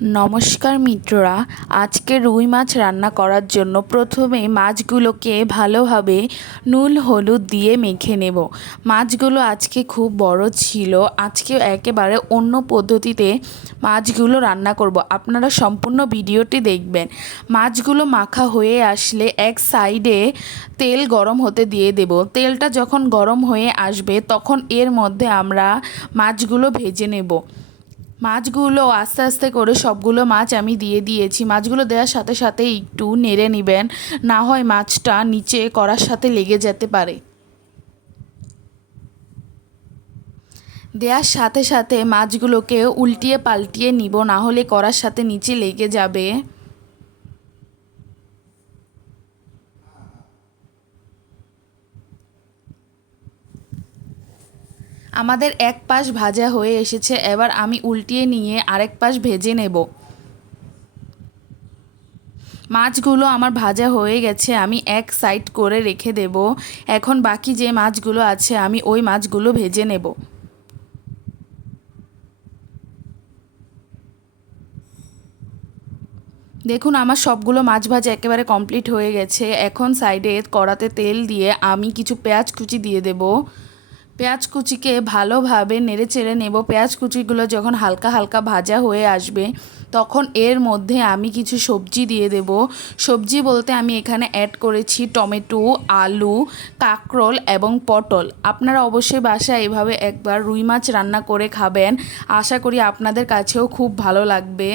নমস্কার মিত্ররা, আজকে রুই মাছ রান্না করার জন্য প্রথমে মাছগুলোকে ভালোভাবে নুন, হলুদ দিয়ে মেখে নেব। মাছগুলো আজকে খুব বড় ছিল আজকে একেবারে অন্য পদ্ধতিতে মাছগুলো রান্না করব। আপনারা সম্পূর্ণ ভিডিওটি দেখবেন। মাছগুলো মাখা হয়ে আসলে এক সাইডে তেল গরম হতে দিয়ে দেব। তেলটা যখন গরম হয়ে আসবে, তখন এর মধ্যে আমরা মাছগুলো ভেজে নেব। মাছগুলো আস্তে আস্তে করে সবগুলো মাছ আমি দিয়ে দিয়েছি। মাছগুলো দেওয়ার সাথে সাথে একটু নেড়ে নেবেন। না হয় মাছটা নিচে করার সাথে লেগে যেতে পারে। দেওয়ার সাথে সাথে মাছগুলোকে উল্টিয়ে পাল্টিয়ে নিব, না হলে করার সাথে নিচে লেগে যাবে। আমাদের এক পাশ ভাজা হয়ে এসেছে, এবার আমি উল্টিয়ে নিয়ে আরেক পাশ ভেজে নেব। মাছগুলো আমার ভাজা হয়ে গেছে, আমি এক সাইড করে রেখে দেব। এখন বাকি যে মাছগুলো আছে, আমি ওই মাছগুলো ভেজে নেব। দেখুন, আমার সবগুলো মাছ ভাজা একেবারে কমপ্লিট হয়ে গেছে। এখন সাইডে কড়াতে তেল দিয়ে আমি কিছু পেঁয়াজ কুচি দিয়ে দেবো। পেঁয়াজ কুচিকে ভালোভাবে নেড়ে চেড়ে নেব। পেঁয়াজ কুচিগুলো যখন হালকা হালকা ভাজা হয়ে আসবে, তখন এর মধ্যে আমি কিছু সবজি দিয়ে দেব। সবজি বলতে আমি এখানে অ্যাড করেছি টমেটো, আলু, কাঁকরোল এবং পটল। আপনারা অবশ্যই বাসায় এভাবে একবার রুই মাছ রান্না করে খাবেন। আশা করি আপনাদের কাছেও খুব ভালো লাগবে।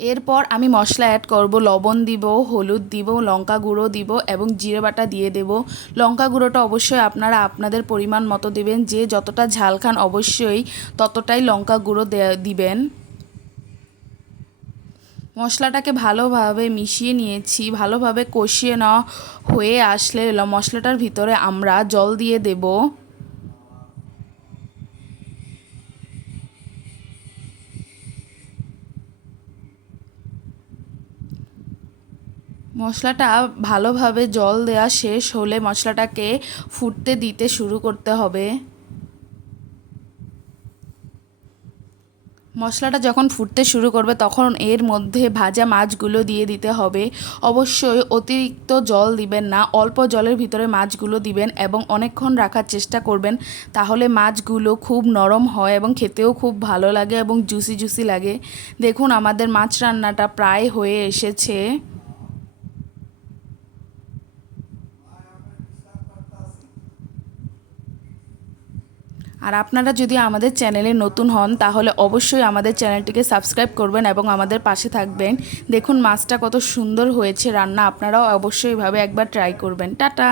এরপর আমি মশলা অ্যাড করব, লবণ দিব, হলুদ দিব, লঙ্কা গুঁড়ো দিব এবং জিরে বাটা দিয়ে দেব। লঙ্কা গুঁড়োটা অবশ্যই আপনারা আপনাদের পরিমাণ মতো দেবেন, যে যতটা ঝাল খান অবশ্যই ততটাই লঙ্কা গুঁড়ো দিবেন। মশলাটাকে ভালোভাবে মিশিয়ে নিয়েছি, ভালোভাবে কষিয়ে নেওয়া হয়ে আসলে মশলাটার ভিতরে আমরা জল দিয়ে দেবো। মশলাটা ভালোভাবে জল দেওয়া শেষ হলে মশলাটাকে ফুটতে দিতে শুরু করতে হবে। মশলাটা যখন ফুটতে শুরু করবে তখন এর মধ্যে ভাজা মাছগুলো দিয়ে দিতে হবে। অবশ্যই অতিরিক্ত জল দিবেন না, অল্প জলের ভিতরে মাছগুলো দিবেন এবং অনেকক্ষণ রাখার চেষ্টা করবেন। তাহলে মাছগুলো খুব নরম হয় এবং খেতেও খুব ভালো লাগে এবং জুসি জুসি লাগে। দেখুন, আমাদের মাছ রান্নাটা প্রায় হয়ে এসেছে। আর আপনারা যদি আমাদের চ্যানেলে নতুন হন, তাহলে অবশ্যই আমাদের চ্যানেলটিকে সাবস্ক্রাইব করবেন এবং আমাদের পাশে থাকবেন। দেখুন মাছটা কত সুন্দর হয়েছে রান্না, আপনারাও অবশ্যই এভাবে একবার ট্রাই করবেন। টাটা!